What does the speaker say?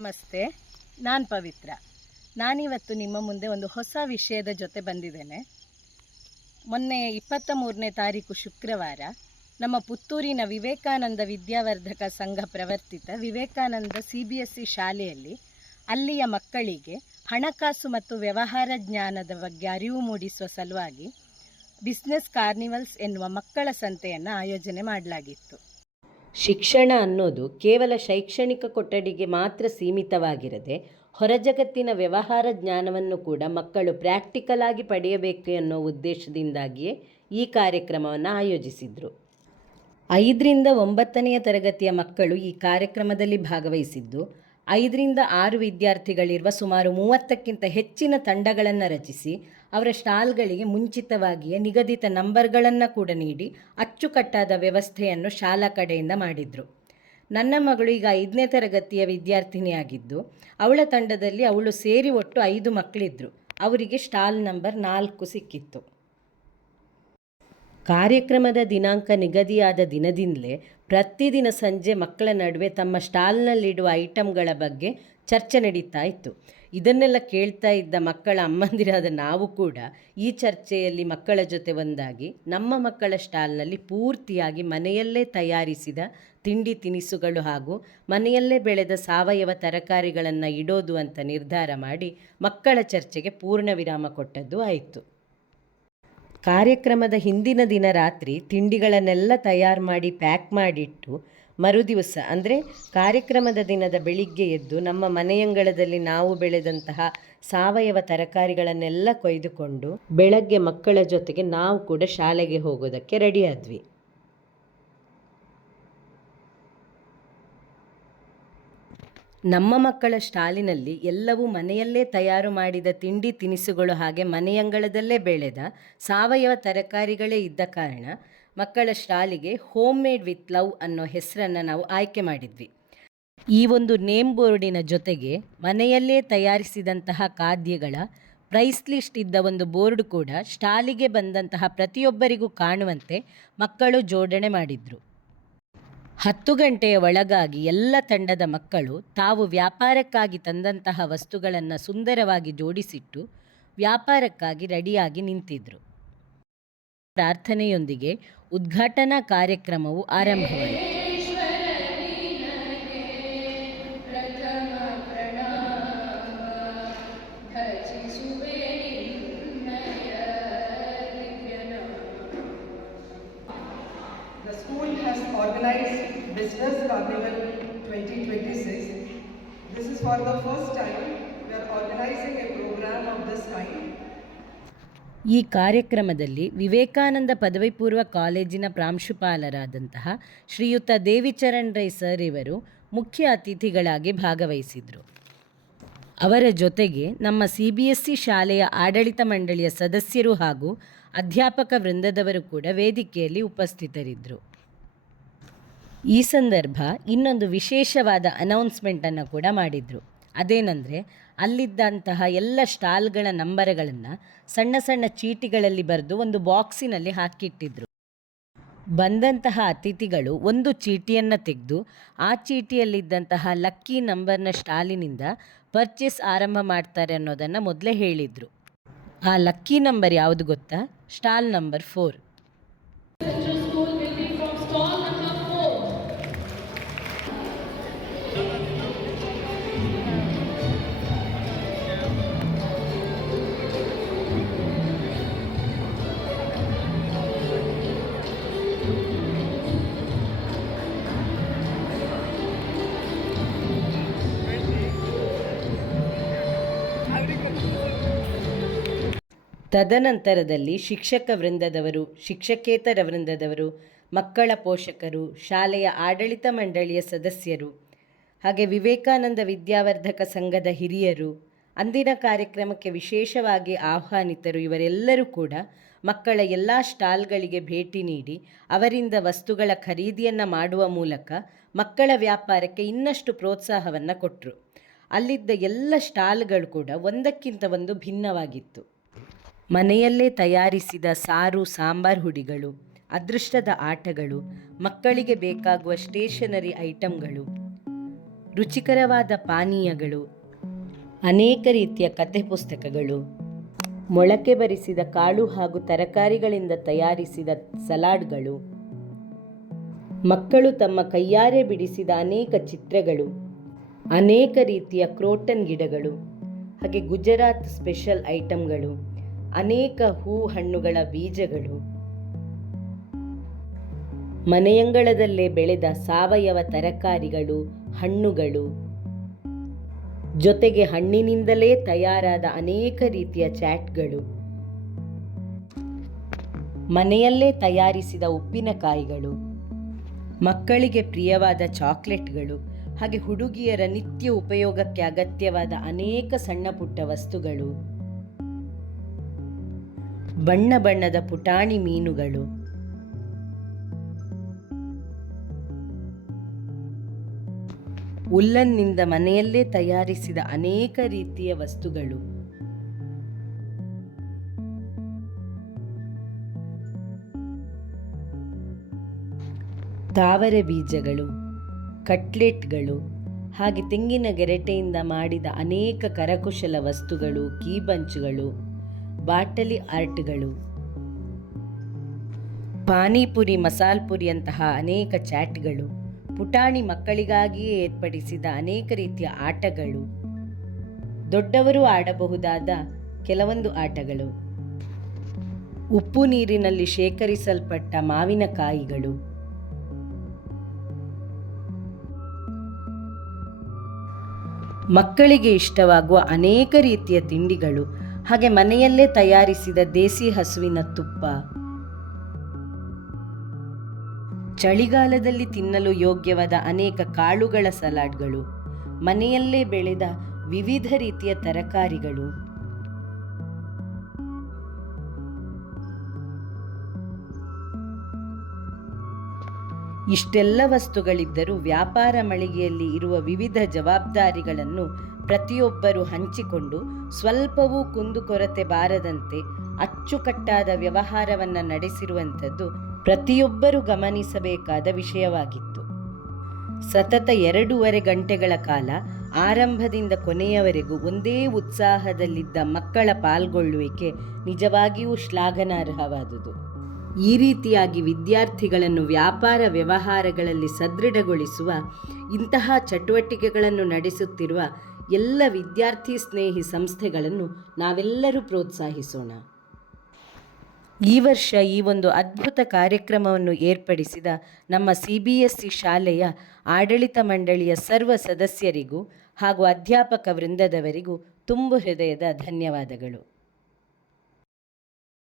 ನಮಸ್ತೆ, ನಾನು ಪವಿತ್ರ. ನಾನಿವತ್ತು ನಿಮ್ಮ ಮುಂದೆ ಒಂದು ಹೊಸ ವಿಷಯದ ಜೊತೆ ಬಂದಿದ್ದೇನೆ. ಮೊನ್ನೆ 23ನೇ ತಾರೀಕು ಶುಕ್ರವಾರ ನಮ್ಮ ಪುತ್ತೂರಿನ ವಿವೇಕಾನಂದ ವಿದ್ಯಾವರ್ಧಕ ಸಂಘ ಪ್ರವರ್ತಿತ ವಿವೇಕಾನಂದ CBSE ಶಾಲೆಯಲ್ಲಿ ಅಲ್ಲಿಯ ಮಕ್ಕಳಿಗೆ ಹಣಕಾಸು ಮತ್ತು ವ್ಯವಹಾರ ಜ್ಞಾನದ ಬಗ್ಗೆ ಅರಿವು ಮೂಡಿಸುವ ಸಲುವಾಗಿ ಬಿಸ್ನೆಸ್ ಕಾರ್ನಿವಲ್ಸ್ ಎನ್ನುವ ಮಕ್ಕಳ ಸಂತೆಯನ್ನು ಆಯೋಜನೆ ಮಾಡಲಾಗಿತ್ತು. ಶಿಕ್ಷಣ ಅನ್ನೋದು ಕೇವಲ ಶೈಕ್ಷಣಿಕ ಕೊಠಡಿಗೆ ಮಾತ್ರ ಸೀಮಿತವಾಗಿರದೆ ಹೊರಜಗತ್ತಿನ ವ್ಯವಹಾರ ಜ್ಞಾನವನ್ನು ಕೂಡ ಮಕ್ಕಳು ಪ್ರಾಕ್ಟಿಕಲ್ ಆಗಿ ಪಡೆಯಬೇಕು ಅನ್ನೋ ಉದ್ದೇಶದಿಂದಾಗಿಯೇ ಈ ಕಾರ್ಯಕ್ರಮವನ್ನು ಆಯೋಜಿಸಿದರು. 5ರಿಂದ 9ನೇ ತರಗತಿಯ ಮಕ್ಕಳು ಈ ಕಾರ್ಯಕ್ರಮದಲ್ಲಿ ಭಾಗವಹಿಸಿದ್ದು, 5ರಿಂದ 6 ವಿದ್ಯಾರ್ಥಿಗಳಿರುವ ಸುಮಾರು 30ಕ್ಕಿಂತ ಹೆಚ್ಚಿನ ತಂಡಗಳನ್ನು ರಚಿಸಿ ಅವರ ಸ್ಟಾಲ್ಗಳಿಗೆ ಮುಂಚಿತವಾಗಿಯೇ ನಿಗದಿತ ನಂಬರ್ಗಳನ್ನು ಕೂಡ ನೀಡಿ ಅಚ್ಚುಕಟ್ಟಾದ ವ್ಯವಸ್ಥೆಯನ್ನು ಶಾಲಾ ಕಡೆಯಿಂದ ಮಾಡಿದರು. ನನ್ನ ಮಗಳು ಈಗ 5ನೇ ತರಗತಿಯ ವಿದ್ಯಾರ್ಥಿನಿಯಾಗಿದ್ದು, ಅವಳ ತಂಡದಲ್ಲಿ ಅವಳು ಸೇರಿ ಒಟ್ಟು 5 ಮಕ್ಕಳಿದ್ದರು. ಅವರಿಗೆ ಸ್ಟಾಲ್ ನಂಬರ್ 4 ಸಿಕ್ಕಿತ್ತು. ಕಾರ್ಯಕ್ರಮದ ದಿನಾಂಕ ನಿಗದಿಯಾದ ದಿನದಿಂದಲೇ ಪ್ರತಿದಿನ ಸಂಜೆ ಮಕ್ಕಳ ನಡುವೆ ತಮ್ಮ ಸ್ಟಾಲ್ನಲ್ಲಿಡುವ ಐಟಮ್ಗಳ ಬಗ್ಗೆ ಚರ್ಚೆ ನಡೀತಾ ಇತ್ತು. ಇದನ್ನೆಲ್ಲ ಕೇಳ್ತಾ ಇದ್ದ ಮಕ್ಕಳ ಅಮ್ಮಂದಿರಾದ ನಾವು ಕೂಡ ಈ ಚರ್ಚೆಯಲ್ಲಿ ಮಕ್ಕಳ ಜೊತೆ ಒಂದಾಗಿ ನಮ್ಮ ಮಕ್ಕಳ ಸ್ಟಾಲ್ನಲ್ಲಿ ಪೂರ್ತಿಯಾಗಿ ಮನೆಯಲ್ಲೇ ತಯಾರಿಸಿದ ತಿಂಡಿ ತಿನಿಸುಗಳು ಹಾಗೂ ಮನೆಯಲ್ಲೇ ಬೆಳೆದ ಸಾವಯವ ತರಕಾರಿಗಳನ್ನು ಇಡೋದು ಅಂತ ನಿರ್ಧಾರ ಮಾಡಿ ಮಕ್ಕಳ ಚರ್ಚೆಗೆ ಪೂರ್ಣ ವಿರಾಮ ಕೊಟ್ಟದ್ದು ಆಯಿತು. ಕಾರ್ಯಕ್ರಮದ ಹಿಂದಿನ ದಿನ ರಾತ್ರಿ ತಿಂಡಿಗಳನ್ನೆಲ್ಲ ತಯಾರು ಮಾಡಿ ಪ್ಯಾಕ್ ಮಾಡಿಟ್ಟು ಮರುದಿವಸ ಅಂದರೆ ಕಾರ್ಯಕ್ರಮದ ದಿನದ ಬೆಳಿಗ್ಗೆ ಎದ್ದು ನಮ್ಮ ಮನೆಯಂಗಳದಲ್ಲಿ ನಾವು ಬೆಳೆದಂತಹ ಸಾವಯವ ತರಕಾರಿಗಳನ್ನೆಲ್ಲ ಕೊಯ್ದುಕೊಂಡು ಬೆಳಗ್ಗೆ ಮಕ್ಕಳ ಜೊತೆಗೆ ನಾವು ಕೂಡ ಶಾಲೆಗೆ ಹೋಗೋದಕ್ಕೆ ರೆಡಿಯಾದ್ವಿ. ನಮ್ಮ ಮಕ್ಕಳ ಸ್ಟಾಲಿನಲ್ಲಿ ಎಲ್ಲವೂ ಮನೆಯಲ್ಲೇ ತಯಾರು ಮಾಡಿದ ತಿಂಡಿ ತಿನಿಸುಗಳು ಹಾಗೆ ಮನೆಯಂಗಳದಲ್ಲೇ ಬೆಳೆದ ಸಾವಯವ ತರಕಾರಿಗಳೇ ಇದ್ದ ಕಾರಣ ಮಕ್ಕಳ ಸ್ಟಾಲಿಗೆ ಹೋಮ್ ಮೇಡ್ ವಿತ್ ಲವ್ ಅನ್ನೋ ಹೆಸರನ್ನು ನಾವು ಆಯ್ಕೆ ಮಾಡಿದ್ವಿ. ಈ ಒಂದು ನೇಮ್ ಬೋರ್ಡಿನ ಜೊತೆಗೆ ಮನೆಯಲ್ಲೇ ತಯಾರಿಸಿದಂತಹ ಖಾದ್ಯಗಳ ಪ್ರೈಸ್ ಲಿಸ್ಟ್ ಇದ್ದ ಒಂದು ಬೋರ್ಡ್ ಕೂಡ ಸ್ಟಾಲಿಗೆ ಬಂದಂತಹ ಪ್ರತಿಯೊಬ್ಬರಿಗೂ ಕಾಣುವಂತೆ ಮಕ್ಕಳು ಜೋಡಣೆ ಮಾಡಿದ್ರು. 10 ಗಂಟೆಯ ಒಳಗಾಗಿ ಎಲ್ಲ ತಂಡದ ಮಕ್ಕಳು ತಾವು ವ್ಯಾಪಾರಕ್ಕಾಗಿ ತಂದಂತಹ ವಸ್ತುಗಳನ್ನು ಸುಂದರವಾಗಿ ಜೋಡಿಸಿಟ್ಟು ವ್ಯಾಪಾರಕ್ಕಾಗಿ ರೆಡಿಯಾಗಿ ನಿಂತಿದ್ರು. ಪ್ರಾರ್ಥನೆಯೊಂದಿಗೆ ಉದ್ಘಾಟನಾ ಕಾರ್ಯಕ್ರಮವು ಆರಂಭವಾಯಿತು. The school has organized Business Carnival 2026. This is for the first time we are organizing a program of this kind. ಈ ಕಾರ್ಯಕ್ರಮದಲ್ಲಿ ವಿವೇಕಾನಂದ ಪದವಿ ಪೂರ್ವ ಕಾಲೇಜಿನ ಪ್ರಾಂಶುಪಾಲರಾದಂತಹ ಶ್ರೀಯುತ ದೇವಿಚರಣ್ ರೈ ಸರ್ ಇವರು ಮುಖ್ಯ ಅತಿಥಿಗಳಾಗಿ ಭಾಗವಹಿಸಿದರು. ಅವರ ಜೊತೆಗೆ ನಮ್ಮ CBSE ಶಾಲೆಯ ಆಡಳಿತ ಮಂಡಳಿಯ ಸದಸ್ಯರು ಹಾಗೂ ಅಧ್ಯಾಪಕ ವೃಂದದವರು ಕೂಡ ವೇದಿಕೆಯಲ್ಲಿ ಉಪಸ್ಥಿತರಿದ್ದರು. ಈ ಸಂದರ್ಭ ಇನ್ನೊಂದು ವಿಶೇಷವಾದ ಅನೌನ್ಸ್ಮೆಂಟನ್ನು ಕೂಡ ಮಾಡಿದರು. ಅದೇನೆಂದರೆ ಅಲ್ಲಿದ್ದಂತಹ ಎಲ್ಲ ಸ್ಟಾಲ್ಗಳ ನಂಬರ್ಗಳನ್ನು ಸಣ್ಣ ಸಣ್ಣ ಚೀಟಿಗಳಲ್ಲಿ ಬರೆದು ಒಂದು ಬಾಕ್ಸಿನಲ್ಲಿ ಹಾಕಿಟ್ಟಿದ್ರು. ಬಂದಂತಹ ಅತಿಥಿಗಳು ಒಂದು ಚೀಟಿಯನ್ನು ತೆಗೆದು ಆ ಚೀಟಿಯಲ್ಲಿದ್ದಂತಹ ಲಕ್ಕಿ ನಂಬರ್ನ ಸ್ಟಾಲಿನಿಂದ ಪರ್ಚೇಸ್ ಆರಂಭ ಮಾಡ್ತಾರೆ ಅನ್ನೋದನ್ನು ಮೊದಲೇ ಹೇಳಿದರು. ಆ ಲಕ್ಕಿ ನಂಬರ್ ಯಾವುದು ಗೊತ್ತಾ? Stall number 4. ತದನಂತರದಲ್ಲಿ ಶಿಕ್ಷಕ ವೃಂದದವರು, ಶಿಕ್ಷಕೇತರ ವೃಂದದವರು, ಮಕ್ಕಳ ಪೋಷಕರು, ಶಾಲೆಯ ಆಡಳಿತ ಮಂಡಳಿಯ ಸದಸ್ಯರು ಹಾಗೆ ವಿವೇಕಾನಂದ ವಿದ್ಯಾವರ್ಧಕ ಸಂಘದ ಹಿರಿಯರು, ಅಂದಿನ ಕಾರ್ಯಕ್ರಮಕ್ಕೆ ವಿಶೇಷವಾಗಿ ಆಹ್ವಾನಿತರು ಇವರೆಲ್ಲರೂ ಕೂಡ ಮಕ್ಕಳ ಎಲ್ಲ ಸ್ಟಾಲ್ಗಳಿಗೆ ಭೇಟಿ ನೀಡಿ ಅವರಿಂದ ವಸ್ತುಗಳ ಖರೀದಿಯನ್ನು ಮಾಡುವ ಮೂಲಕ ಮಕ್ಕಳ ವ್ಯಾಪಾರಕ್ಕೆ ಇನ್ನಷ್ಟು ಪ್ರೋತ್ಸಾಹವನ್ನು ಕೊಟ್ಟರು. ಅಲ್ಲಿದ್ದ ಎಲ್ಲ ಸ್ಟಾಲ್ಗಳು ಕೂಡ ಒಂದಕ್ಕಿಂತ ಒಂದು ಭಿನ್ನವಾಗಿತ್ತು. ಮನೆಯಲ್ಲೇ ತಯಾರಿಸಿದ ಸಾರು ಸಾಂಬಾರು ಹುಡಿಗಳು, ಅದೃಷ್ಟದ ಆಟಗಳು, ಮಕ್ಕಳಿಗೆ ಬೇಕಾಗುವ ಸ್ಟೇಷನರಿ ಐಟಮ್ಗಳು, ರುಚಿಕರವಾದ ಪಾನೀಯಗಳು, ಅನೇಕ ರೀತಿಯ ಕಥೆ ಪುಸ್ತಕಗಳು, ಮೊಳಕೆ ಬರಿಸಿದ ಕಾಳು ಹಾಗೂ ತರಕಾರಿಗಳಿಂದ ತಯಾರಿಸಿದ ಸಲಾಡ್ಗಳು, ಮಕ್ಕಳು ತಮ್ಮ ಕೈಯಾರೆ ಬಿಡಿಸಿದ ಅನೇಕ ಚಿತ್ರಗಳು, ಅನೇಕ ರೀತಿಯ ಕ್ರೋಟನ್ ಗಿಡಗಳು, ಹಾಗೆ ಗುಜರಾತ್ ಸ್ಪೆಷಲ್ ಐಟಂಗಳು, ಅನೇಕ ಹಣ್ಣುಗಳ ಬೀಜಗಳು, ಮನೆಯಂಗಳದಲ್ಲೇ ಬೆಳೆದ ಸಾವಯವ ತರಕಾರಿಗಳು, ಹಣ್ಣುಗಳು, ಜೊತೆಗೆ ಹಣ್ಣಿನಿಂದಲೇ ತಯಾರಾದ ಅನೇಕ ರೀತಿಯ ಚಾಟ್ಗಳು, ಮನೆಯಲ್ಲೇ ತಯಾರಿಸಿದ ಉಪ್ಪಿನಕಾಯಿಗಳು, ಮಕ್ಕಳಿಗೆ ಪ್ರಿಯವಾದ ಚಾಕ್ಲೇಟ್ಗಳು, ಹಾಗೆ ಹುಡುಗಿಯರ ನಿತ್ಯ ಉಪಯೋಗಕ್ಕೆ ಅಗತ್ಯವಾದ ಅನೇಕ ಸಣ್ಣ ಪುಟ್ಟ ವಸ್ತುಗಳು, ಬಣ್ಣ ಬಣ್ಣದ ಪುಟಾಣಿ ಮೀನುಗಳು, ಉಲ್ಲನ್ನಿಂದ ಮನೆಯಲ್ಲೇ ತಯಾರಿಸಿದ ಅನೇಕ ರೀತಿಯ ವಸ್ತುಗಳು, ತಾವರೆ ಬೀಜಗಳು, ಕಟ್ಲೆಟ್ಗಳು, ಹಾಗೆ ತೆಂಗಿನ ಗೆರಟೆಯಿಂದ ಮಾಡಿದ ಅನೇಕ ಕರಕುಶಲ ವಸ್ತುಗಳು, ಕೀಬಂಚುಗಳು, ಬಾಟಲಿ ಆರ್ಟ್ಗಳು, ಪಾನಿಪುರಿ, ಮಸಾಲ್ಪುರಿಯಂತಹ ಅನೇಕ ಚಾಟ್ಗಳು, ಪುಟಾಣಿ ಮಕ್ಕಳಿಗಾಗಿಯೇ ಏರ್ಪಡಿಸಿದ ಅನೇಕ ರೀತಿಯ ಆಟಗಳು, ದೊಡ್ಡವರು ಆಡಬಹುದಾದ ಕೆಲವೊಂದು ಆಟಗಳು, ಉಪ್ಪು ನೀರಿನಲ್ಲಿ ಶೇಖರಿಸಲ್ಪಟ್ಟ ಮಾವಿನಕಾಯಿಗಳು, ಮಕ್ಕಳಿಗೆ ಇಷ್ಟವಾಗುವ ಅನೇಕ ರೀತಿಯ ತಿಂಡಿಗಳು, ಹಾಗೆ ಮನೆಯಲ್ಲೇ ತಯಾರಿಸಿದ ದೇಸಿ ಹಸುವಿನ ತುಪ್ಪ, ಚಳಿಗಾಲದಲ್ಲಿ ತಿನ್ನಲು ಯೋಗ್ಯವಾದ ಅನೇಕ ಕಾಳುಗಳ ಸಲಾಡ್ಗಳು, ಮನೆಯಲ್ಲೇ ಬೆಳೆದ ವಿವಿಧ ರೀತಿಯ ತರಕಾರಿಗಳು, ಇಷ್ಟೆಲ್ಲ ವಸ್ತುಗಳಿದ್ದರೂ ವ್ಯಾಪಾರ ಮಳಿಗೆಯಲ್ಲಿ ಇರುವ ವಿವಿಧ ಜವಾಬ್ದಾರಿಗಳನ್ನು ಪ್ರತಿಯೊಬ್ಬರೂ ಹಂಚಿಕೊಂಡು ಸ್ವಲ್ಪವೂ ಕುಂದುಕೊರತೆ ಬಾರದಂತೆ ಅಚ್ಚುಕಟ್ಟಾದ ವ್ಯವಹಾರವನ್ನು ನಡೆಸಿರುವಂಥದ್ದು ಪ್ರತಿಯೊಬ್ಬರೂ ಗಮನಿಸಬೇಕಾದ ವಿಷಯವಾಗಿತ್ತು. ಸತತ 2.5 ಗಂಟೆಗಳ ಕಾಲ ಆರಂಭದಿಂದ ಕೊನೆಯವರೆಗೂ ಒಂದೇ ಉತ್ಸಾಹದಲ್ಲಿದ್ದ ಮಕ್ಕಳ ಪಾಲ್ಗೊಳ್ಳುವಿಕೆ ನಿಜವಾಗಿಯೂ ಶ್ಲಾಘನಾರ್ಹವಾದುದು. ಈ ರೀತಿಯಾಗಿ ವಿದ್ಯಾರ್ಥಿಗಳನ್ನು ವ್ಯಾಪಾರ ವ್ಯವಹಾರಗಳಲ್ಲಿ ಸದೃಢಗೊಳಿಸುವ ಇಂತಹ ಚಟುವಟಿಕೆಗಳನ್ನು ನಡೆಸುತ್ತಿರುವ ಎಲ್ಲ ವಿದ್ಯಾರ್ಥಿ ಸ್ನೇಹಿ ಸಂಸ್ಥೆಗಳನ್ನು ನಾವೆಲ್ಲರೂ ಪ್ರೋತ್ಸಾಹಿಸೋಣ. ಈ ವರ್ಷ ಈ ಒಂದು ಅದ್ಭುತ ಕಾರ್ಯಕ್ರಮವನ್ನು ಏರ್ಪಡಿಸಿದ ನಮ್ಮ CBSE ಶಾಲೆಯ ಆಡಳಿತ ಮಂಡಳಿಯ ಸರ್ವ ಸದಸ್ಯರಿಗೂ ಹಾಗೂ ಅಧ್ಯಾಪಕ ವೃಂದದವರಿಗೂ ತುಂಬು ಹೃದಯದ ಧನ್ಯವಾದಗಳು.